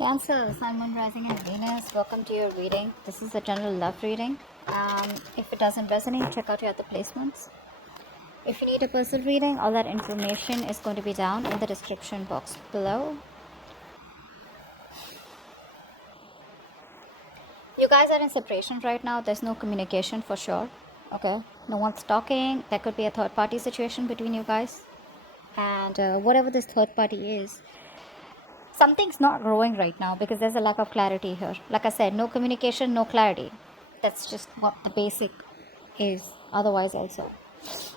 Cancer, Sun, Moon, Rising, and Venus. Welcome to your reading. This is a general love reading. If it doesn't resonate, check out your other placements. If you need a personal reading, all that information is going to be down in the description box below. You guys are in separation right now. There's no communication for sure. Okay? No one's talking. There could be a third party situation between you guys. And whatever this third party is, something's not growing right now because there's a lack of clarity here. Like I said, no communication, no clarity. That's just what the basic is. Otherwise, also,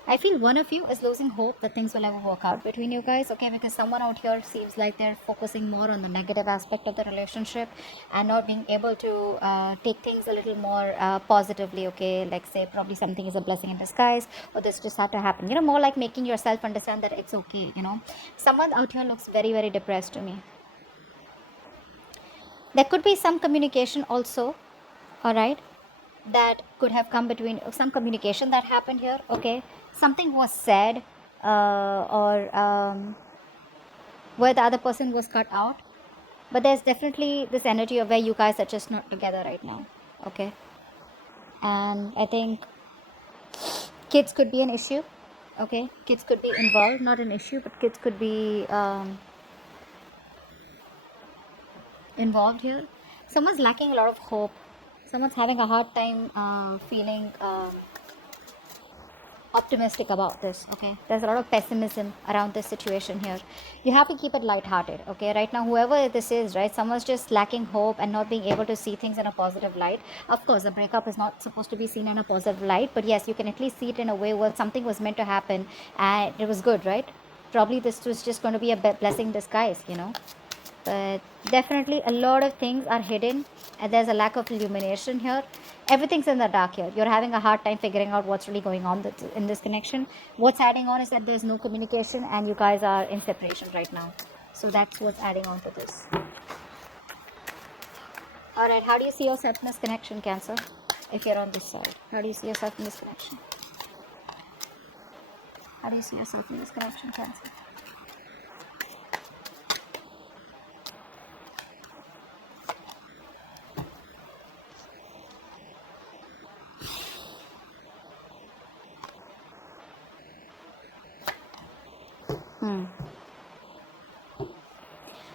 I feel one of you is losing hope that things will ever work out between you guys, okay? Because someone out here seems like they're focusing more on the negative aspect of the relationship and not being able to take things a little more positively, okay? Like, say, probably something is a blessing in disguise, or this just had to happen. You know, more like making yourself understand that it's okay, you know? Someone out here looks very, very depressed to me. There could be some communication also, all right, that could have come between some communication that happened here, okay? Something was said or where the other person was cut out, but there's definitely this energy of where you guys are just not together right now, okay? And I think kids could be an issue, okay? Kids could be involved, not an issue, but kids could be involved here. Someone's lacking a lot of hope. Someone's having a hard time feeling optimistic about this, okay? There's a lot of pessimism around this situation here. You have to keep it lighthearted, okay? Right now, whoever this is, right, someone's just lacking hope and not being able to see things in a positive light. Of course, the breakup is not supposed to be seen in a positive light, but yes, you can at least see it in a way where something was meant to happen and it was good, right? Probably this was just going to be a blessing in disguise, you know? But definitely a lot of things are hidden and there's a lack of illumination here. Everything's in the dark here. You're having a hard time figuring out what's really going on in this connection. What's adding on is that there's no communication and you guys are in separation right now. So that's what's adding on to this. All right, how do you see yourself in this connection, Cancer? If you're on this side, how do you see yourself in this connection? How do you see yourself in this connection, Cancer?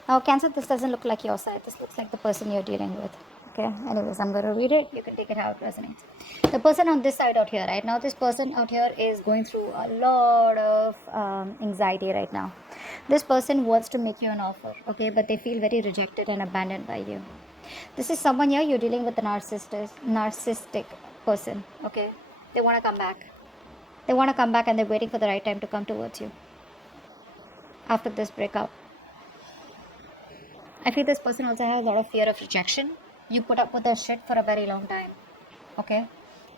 Now, Cancer, this doesn't look like your side. This looks like the person you're dealing with. Okay. Anyways, I'm going to read it. You can take it how it resonates. The person on this side out here, right now, this person out here is going through a lot of anxiety right now. This person wants to make you an offer, okay, but they feel very rejected and abandoned by you. This is someone here you're dealing with a narcissistic person, okay. They want to come back. They want to come back and they're waiting for the right time to come towards you after this breakup. I feel this person also has a lot of fear of rejection. You put up with their shit for a very long time, okay?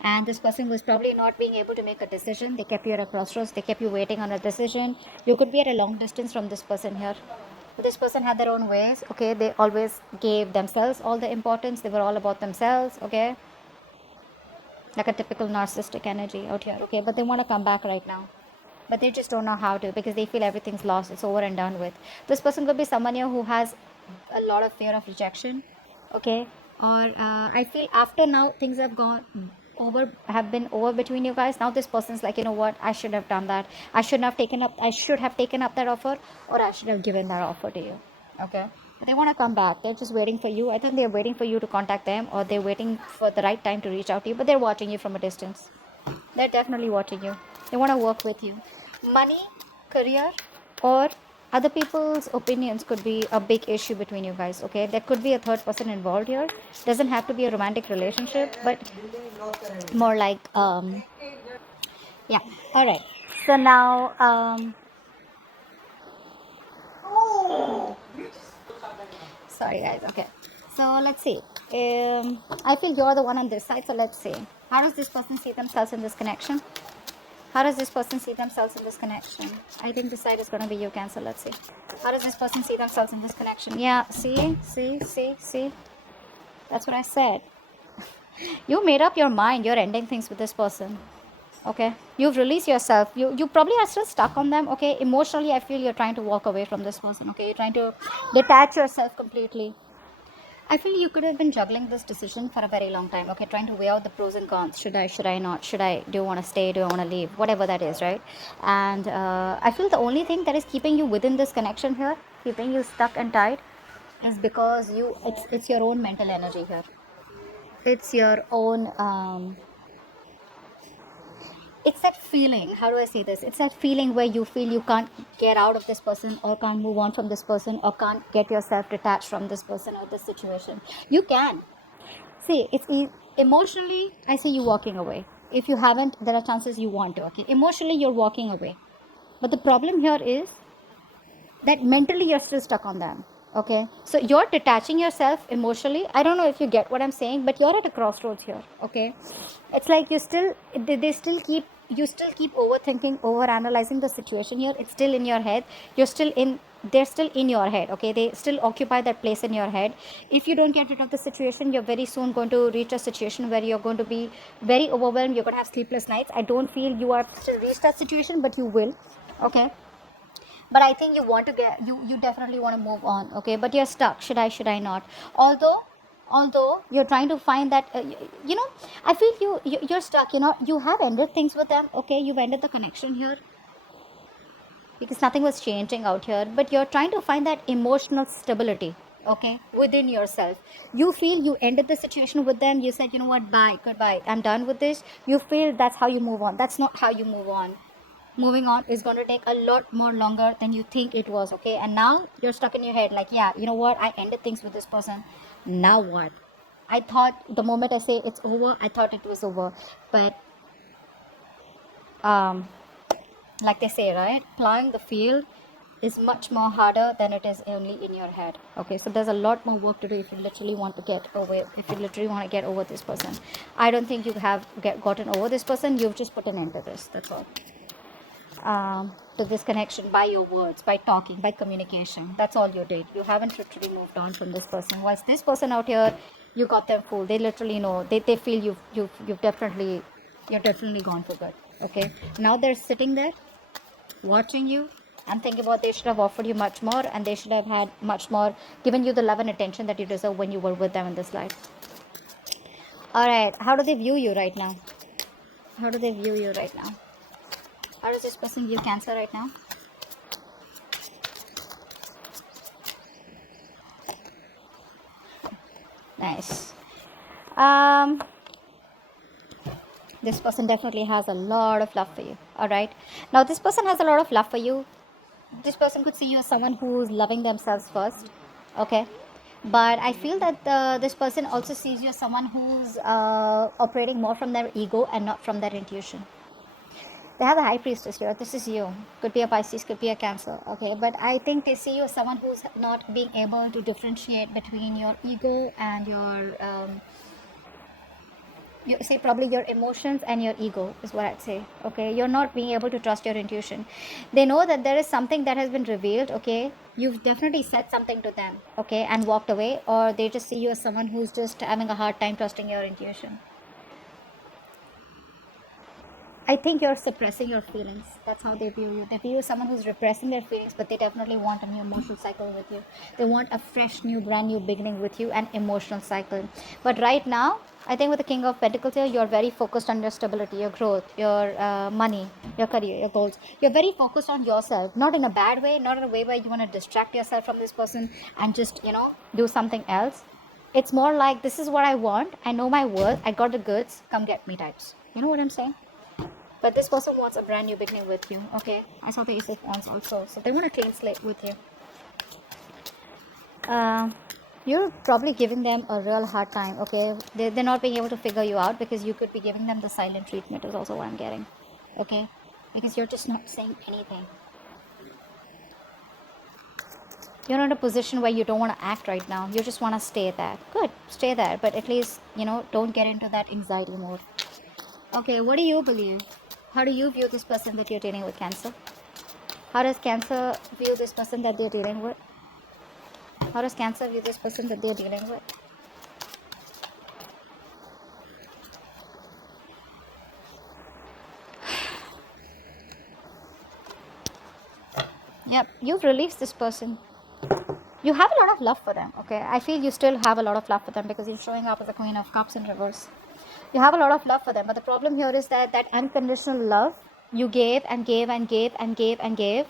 And this person was probably not being able to make a decision. They kept you at a crossroads. They kept you waiting on a decision. You could be at a long distance from this person here. This person had their own ways, okay? They always gave themselves all the importance. They were all about themselves, okay? Like a typical narcissistic energy out here, okay? But they want to come back right now. But they just don't know how to because they feel everything's lost. It's over and done with. This person could be someone here who has a lot of fear of rejection, okay? Or I feel after now things have been over between you guys. Now this person's like, you know what, I should have done that. I should have taken up that offer, or I should have given that offer to you, okay? But they want to come back. They're just waiting for you. I think they're waiting for you to contact them, or they're waiting for the right time to reach out to you, but they're watching you from a distance. They're definitely watching you. They want to work with you. Money, career, or other people's opinions could be a big issue between you guys, okay? There could be a third person involved here. Doesn't have to be a romantic relationship, but more like yeah. All right, so now sorry guys, okay, so let's see. I feel you're the one on this side, so let's see, how does this person see themselves in this connection? How does this person see themselves in this connection? I think this side is going to be you, Cancer. Let's see. How does this person see themselves in this connection? Yeah, see? That's what I said. You made up your mind. You're ending things with this person. Okay? You've released yourself. You probably are still stuck on them. Okay? Emotionally, I feel you're trying to walk away from this person. Okay? You're trying to detach yourself completely. I feel you could have been juggling this decision for a very long time. Okay, trying to weigh out the pros and cons. Should I not? Do I want to stay? Do I want to leave? Whatever that is, right? And I feel the only thing that is keeping you within this connection here, keeping you stuck and tied, is because it's your own mental energy here. It's your own it's that feeling, how do I say this, it's that feeling where you feel you can't get out of this person, or can't move on from this person, or can't get yourself detached from this person or this situation. You can see emotionally, I say you walking away. If you haven't, there are chances you want to. Okay, emotionally you're walking away, but the problem here is that mentally you're still stuck on them. Okay, so you're detaching yourself emotionally. I don't know if you get what I'm saying, but you're at a crossroads here. Okay, it's like they still keep, you still keep overthinking, over analyzing the situation here. It's still in your head. They're still in your head. Okay, they still occupy that place in your head. If you don't get rid of the situation, you're very soon going to reach a situation where you're going to be very overwhelmed. You're going to have sleepless nights. I don't feel you are still reached that situation, but you will. Okay, but I think you want to get, you definitely want to move on. Okay, but you're stuck. Should I not? Although you're trying to find that I feel you're stuck. You have ended things with them. Okay, you've ended the connection here because nothing was changing out here, but you're trying to find that emotional stability. Okay, within yourself, you feel you ended the situation with them. You said, you know what, bye, goodbye, I'm done with this. You feel that's how you move on. That's not how you move on. Moving on is going to take a lot more longer than you think it was. Okay, and now you're stuck in your head like, yeah, you know what, I ended things with this person. Now what? I thought the moment I say it's over, I thought it was over. But like they say, right, plowing the field is much more harder than it is only in your head. Okay, so there's a lot more work to do if you literally want to get over, if you literally want to get over this person. I don't think you have gotten over this person. You've just put an end to this. That's all. To this connection by your words, by talking, by communication. That's all you did. You haven't literally moved on from this person. Whilst this person out here, you got them fooled. They literally know. They feel you're definitely gone for good. Okay. Now they're sitting there, watching you, and thinking about they should have offered you much more, and they should have had much more, given you the love and attention that you deserve when you were with them in this life. All right. How do they view you right now? How do they view you right now? How does this person view Cancer right now? Nice. This person definitely has a lot of love for you. All right. Now, this person has a lot of love for you. This person could see you as someone who's loving themselves first. Okay. But I feel that this person also sees you as someone who's operating more from their ego and not from their intuition. They have a high priestess here. This is you. Could be a Pisces, could be a Cancer. Okay, but I think they see you as someone who's not being able to differentiate between your ego and you say probably your emotions and your ego is what I'd say. Okay, you're not being able to trust your intuition. They know that there is something that has been revealed. Okay, you've definitely said something to them. Okay, and walked away, or they just see you as someone who's just having a hard time trusting your intuition. I think you're suppressing your feelings. That's how they view you. They view you as someone who's repressing their feelings, but they definitely want a new emotional cycle with you. They want a fresh, new, brand new beginning with you, an emotional cycle. But right now, I think with the King of Pentacles here, you're very focused on your stability, your growth, your money, your career, your goals. You're very focused on yourself, not in a bad way, not in a way where you want to distract yourself from this person and just, do something else. It's more like, this is what I want. I know my worth. I got the goods. Come get me types. You know what I'm saying? But this person wants a brand new beginning with you. Okay, I saw the Ace of Wands also. So they want a clean slate with you. You're probably giving them a real hard time. Okay, they're not being able to figure you out because you could be giving them the silent treatment is also what I'm getting. Okay, because you're just not saying anything. You're not in a position where you don't want to act right now. You just want to stay there. Good, stay there. But at least, don't get into that anxiety mode. Okay, what do you believe? How do you view this person that you're dealing with, Cancer? How does Cancer view this person that they're dealing with? How does Cancer view this person that they're dealing with? Yep, you've released this person. You have a lot of love for them, okay? I feel you still have a lot of love for them because you're showing up as the Queen of Cups in reverse. You have a lot of love for them, but the problem here is that that unconditional love you gave and gave and gave and gave and gave,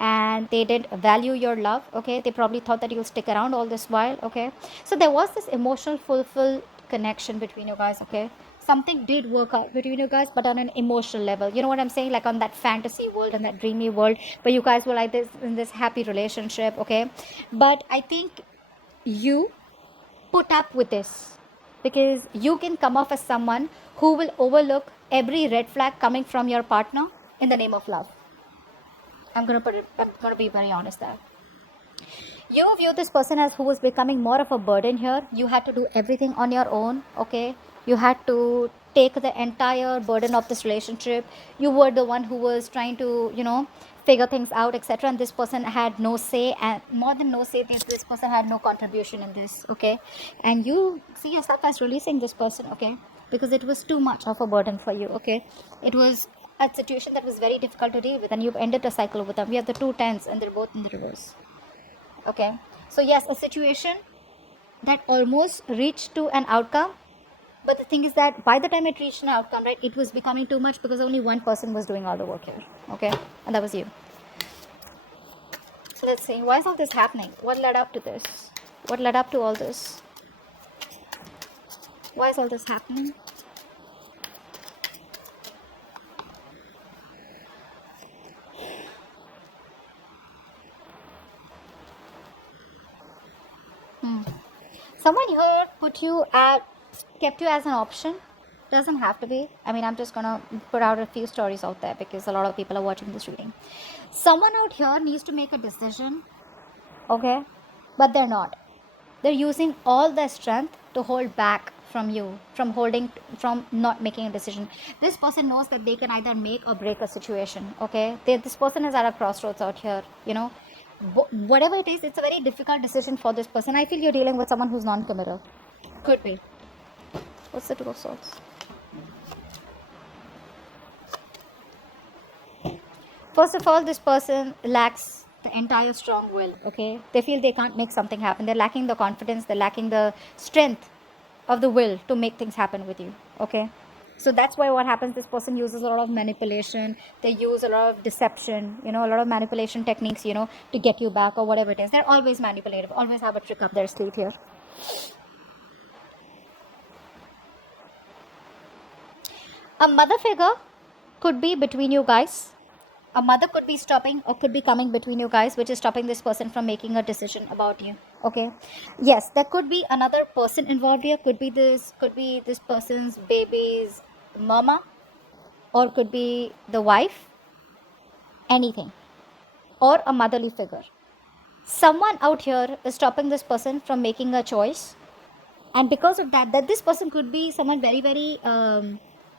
and they didn't value your love, okay? They probably thought that you'll stick around all this while, okay? So there was this emotional fulfilled connection between you guys, okay? Something did work out between you guys, but on an emotional level, you know what I'm saying, like on that fantasy world and that dreamy world, but you guys were like this in this happy relationship, okay? But I think you put up with this because you can come off as someone who will overlook every red flag coming from your partner in the name of love. I'm gonna be very honest there. You view this person as who was becoming more of a burden here. You had to do everything on your own, okay? You had to take the entire burden of this relationship. You were the one who was trying to, figure things out, etc. And this person had no say, and more than no say, this person had no contribution in this, okay? And you see yourself as releasing this person, okay? Because it was too much of a burden for you, okay? It was a situation that was very difficult to deal with, and you've ended the cycle with them. We have the two tens, and they're both in the reverse. Okay, so yes, a situation that almost reached to an outcome, but the thing is that by the time it reached an outcome, right, it was becoming too much because only one person was doing all the work here, okay, and that was you. So let's see, why is all this happening? What led up to this? What led up to all this? Why is all this happening? Someone here kept you as an option. Doesn't have to be. I mean, I'm just gonna put out a few stories out there because a lot of people are watching this reading. Someone out here needs to make a decision, okay, but they're not. They're using all their strength to hold back from you, from not making a decision. This person knows that they can either make or break a situation, okay? This person is at a crossroads out here, whatever it is, it's a very difficult decision for this person. I feel you're dealing with someone who's non-committal. Could be. What's the Two of Swords? First of all, this person lacks the entire strong will, okay? They feel they can't make something happen. They're lacking the confidence, they're lacking the strength of the will to make things happen with you, okay? So that's why what happens, this person uses a lot of manipulation. They use a lot of deception, a lot of manipulation techniques, to get you back or whatever it is. They're always manipulative, always have a trick up their sleeve here. A mother figure could be between you guys. A mother could be stopping or could be coming between you guys, which is stopping this person from making a decision about you, okay? Yes, there could be another person involved here. Could be this person's baby's mama, or could be the wife, anything, or a motherly figure. Someone out here is stopping this person from making a choice, and because of that this person could be someone very, very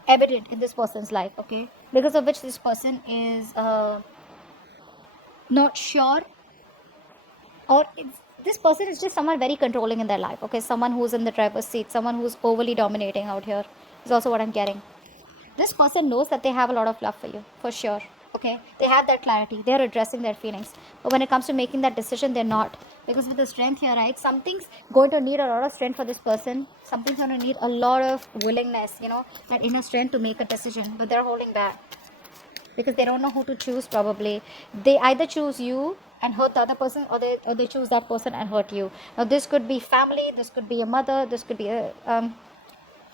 evident in this person's life, okay, because of which this person is not sure, or this person is just someone very controlling in their life, okay, someone who's in the driver's seat, someone who's overly dominating out here is also what I'm getting. This person knows that they have a lot of love for you, for sure, okay? They have that clarity. They're addressing their feelings. But when it comes to making that decision, they're not. Because with the strength here, right, something's going to need a lot of strength for this person. Something's going to need a lot of willingness, that inner strength to make a decision. But they're holding back because they don't know who to choose, probably. They either choose you and hurt the other person, or they choose that person and hurt you. Now, this could be family, this could be a mother, this could be a,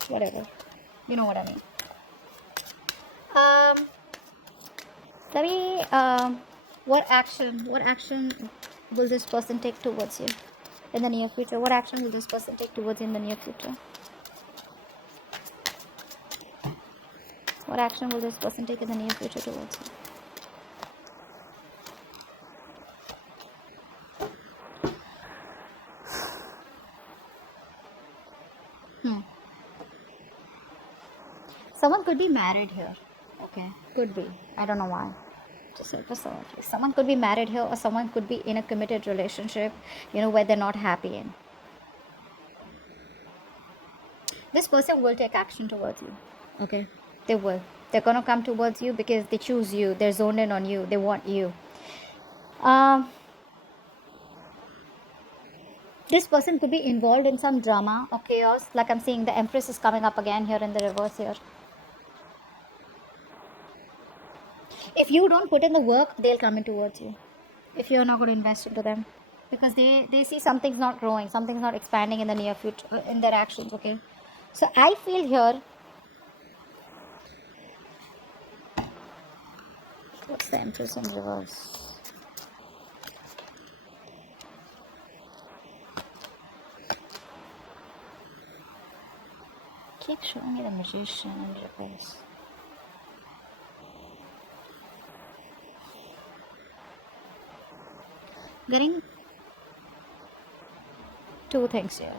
whatever. You know what I mean. Let me, what action will this person take towards you in the near future? What action will this person take towards you in the near future? What action will this person take in the near future towards you? Someone could be married here, okay? Could be. I don't know why. Just someone could be married here, or someone could be in a committed relationship, where they're not happy in. This person will take action towards you, okay? They will. They're going to come towards you because they choose you. They're zoned in on you. They want you. This person could be involved in some drama or chaos. Like I'm seeing the Empress is coming up again here in the reverse here. If you don't put in the work, they'll come in towards you. If you're not going to invest into them. Because they see something's not growing, something's not expanding in the near future, in their actions, okay? So I feel here, what's the Empress in reverse? Keep showing me the Magician in reverse. Getting two things here.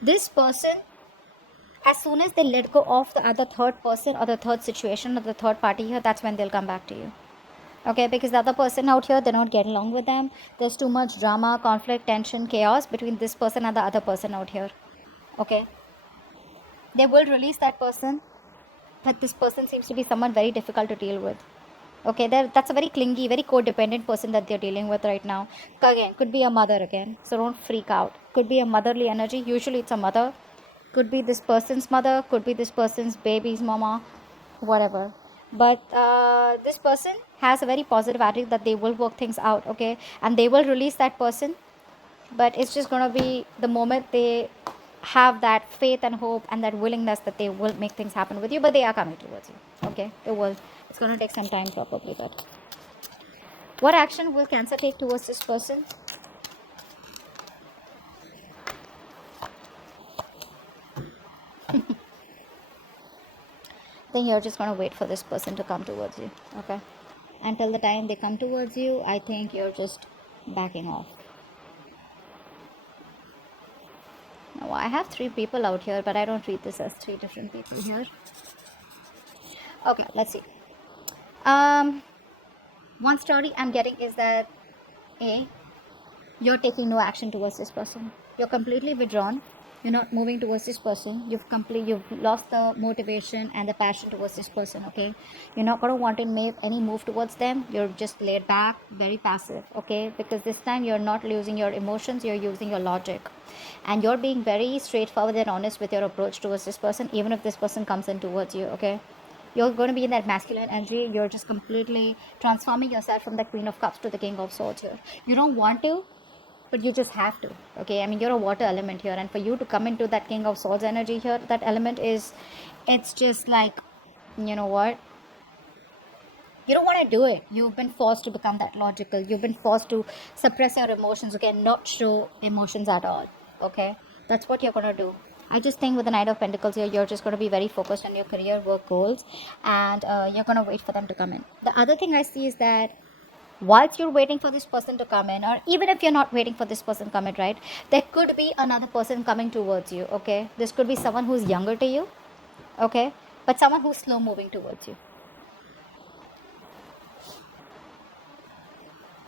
This person, as soon as they let go of the other third person or the third situation or the third party here, that's when they'll come back to you. Okay, because the other person out here, they're not getting along with them. There's too much drama, conflict, tension, chaos between this person and the other person out here. Okay, they will release that person, but this person seems to be someone very difficult to deal with. Okay, that's a very clingy, very codependent person that they're dealing with right now. Again, could be a mother again, so don't freak out. Could be a motherly energy. Usually it's a mother. Could be this person's mother, could be this person's baby's mama, whatever. But this person has a very positive attitude that they will work things out, okay? And they will release that person. But it's just going to be the moment they have that faith and hope and that willingness that they will make things happen with you. But they are coming towards you, okay? They will. It's going to take some time probably, but what action will Cancer take towards this person? Then you're just going to wait for this person to come towards you, okay? Until the time they come towards you, I think you're just backing off. Now, I have 3 people out here, but I don't treat this as 3 different people here. Okay, let's see. One story I'm getting is that A, you're taking no action towards this person. You're completely withdrawn. You're not moving towards this person. You've lost the motivation and the passion towards this person, okay? You're not going to want to make any move towards them. You're just laid back, very passive, okay? Because this time you're not using your emotions, you're using your logic. And you're being very straightforward and honest with your approach towards this person, even if this person comes in towards you, okay? You're going to be in that masculine energy. You're just completely transforming yourself from the Queen of Cups to the King of Swords here. You don't want to, but you just have to, okay? I mean, you're a water element here, and for you to come into that King of Swords energy here, that element is, it's just like, you know what? You don't want to do it. You've been forced to become that logical. You've been forced to suppress your emotions, okay? Not show emotions at all, okay? That's what you're going to do. I just think with the Knight of Pentacles here, you're just going to be very focused on your career, work goals, and you're going to wait for them to come in. The other thing I see is that whilst you're waiting for this person to come in, or even if you're not waiting for this person to come in, right, there could be another person coming towards you, okay? This could be someone who's younger to you, okay? But someone who's slow moving towards you.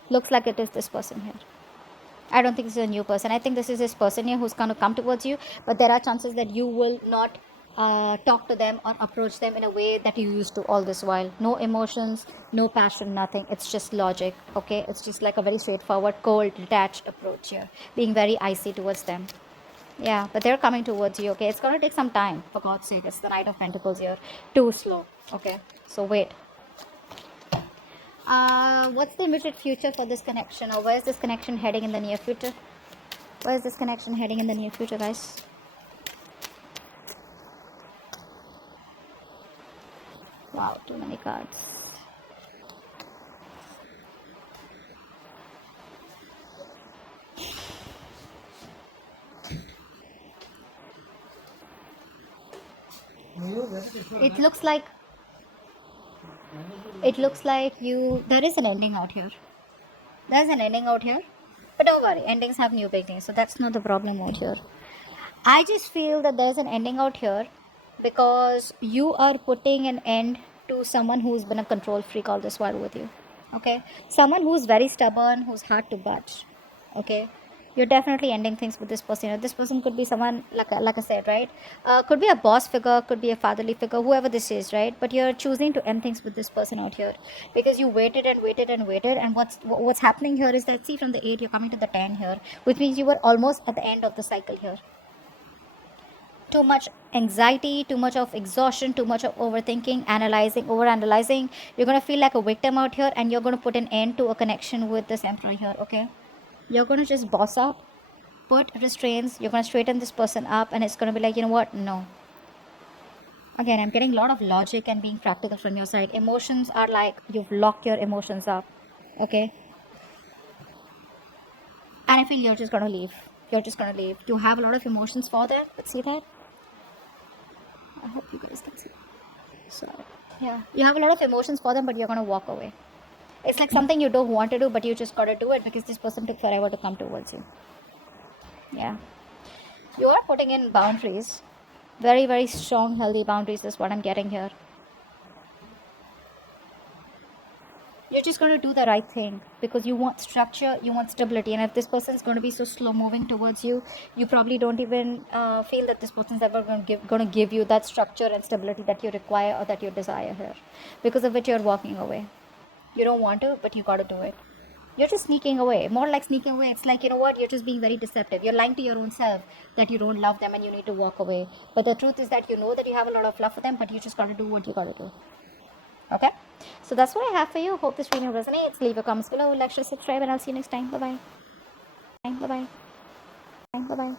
Looks like it is this person here. I don't think this is a new person. I think this is this person here who's going to come towards you, but there are chances that you will not talk to them or approach them in a way that you used to all this while. No emotions, no passion, nothing. It's just logic, okay? It's just like a very straightforward, cold, detached approach here, being very icy towards them. Yeah, but they're coming towards you, okay? It's going to take some time, for God's sake. It's the Knight of Pentacles here. Too slow, okay? So wait. What's the immediate future for this connection, or where is this connection heading in the near future? Where is this connection heading in the near future, guys? Wow, too many cards. It looks like there is an ending out here. There's an ending out here. But don't worry, endings have new beginnings, so that's not the problem out here. I just feel that there's an ending out here because you are putting an end to someone who's been a control freak all this while with you. Okay? Someone who's very stubborn, who's hard to budge. Okay? You're definitely ending things with this person. This person could be someone, like I said, right? Could be a boss figure, could be a fatherly figure, whoever this is, right? But you're choosing to end things with this person out here because you waited and waited and waited. And what's happening here is that, see, from the 8, you're coming to the 10 here, which means you were almost at the end of the cycle here. Too much anxiety, too much of exhaustion, too much of overthinking, analyzing, over analyzing. You're going to feel like a victim out here, and you're going to put an end to a connection with this emperor here. Okay, you're going to just boss up, put restraints. You're going to straighten this person up, and it's going to be like, you know what, no. Again, I'm getting a lot of logic and being practical from your side. Emotions are like, you've locked your emotions up. Okay, and I feel you're just going to leave. You're just going to leave. You have a lot of emotions for that. Let's see that. I hope you guys can see. So, yeah, you have a lot of emotions for them, but you're gonna walk away. It's like something you don't want to do, but you just gotta do it because this person took forever to come towards you. Yeah, you are putting in boundaries, very, very strong, healthy boundaries. Is what I'm getting here. You're just going to do the right thing because you want structure, you want stability. And if this person is going to be so slow moving towards you, you probably don't even feel that this person is ever going to give you that structure and stability that you require or that you desire here, because of which you're walking away. You don't want to, but you got to do it. You're just sneaking away. More like sneaking away. It's like, you know what, you're just being very deceptive. You're lying to your own self that you don't love them and you need to walk away. But the truth is that you know that you have a lot of love for them, but you just got to do what you got to do. Okay, so that's what I have for you. Hope this video resonates. Leave your comments below, like, share, subscribe, and I'll see you next time. Bye bye. Bye bye. Bye bye.